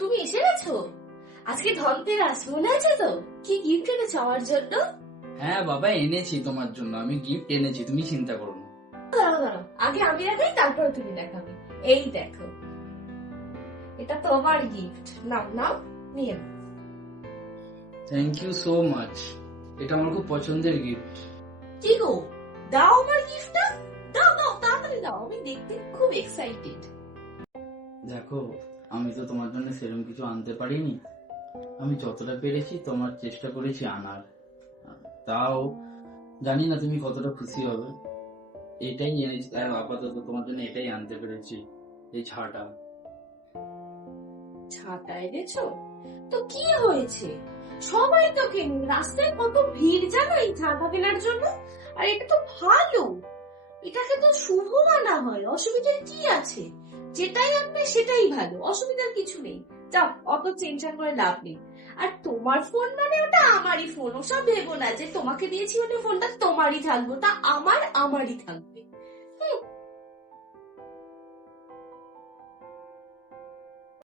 তুমি এসে গেছো? আজকে ধনতেরাস, মনে আছে তো? কি গিফট এনেছো আমার জন্য? হ্যাঁ বাবা, এনেছি তোমার জন্য, আমি গিফট এনেছি, তুমি চিন্তা করো না। দাঁড়াও দাঁড়াও, আগে আমি দেখাই, তারপরে তুমি দেখাবে। এই দেখো, এটা তোমার গিফট। নাও নাও, নিয়ে নাও। থ্যাংক ইউ সো মাচ, এটা আমার খুব পছন্দের গিফট। কি গো, দাও আমার গিফটটা। দাও দাও, তাড়াতাড়ি দাও, আমি দেখতে খুব এক্সাইটেড। দেখো, আমি তো তোমার জন্য সেরকম কিছু আনতে পারিনি, আমি যতটা পেরেছি তোমার চেষ্টা করেছি আনার। তাও জানি না তুমি কতটা খুশি হবে, এটাই এনেছি, আর আপাতত তোমার জন্য এটাই আনতে পেরেছি, এই ছাটা। ছাতা এনেছো তো কি হয়েছে? সবাই তো কেনে, রাস্তায় কত ভিড় জানো এই ছাতা কেনার জন্য। আর এটা তো ভালো, এটাকে তো শুভ মানা হয়, অসুবিধার কি আছে? যেটাই আনবে সেটাই ভালো, অসুবিধার কিছু নেই। যাও, অত টেনশন করে লাভ নেই। আর তোমার ফোন মানে ওটা আমারই ফোন, ওসব ভেবো না যে তোমাকে দিয়েছি মানে ফোনটা তোমারই থাকবো, তা আমারই থাকবে।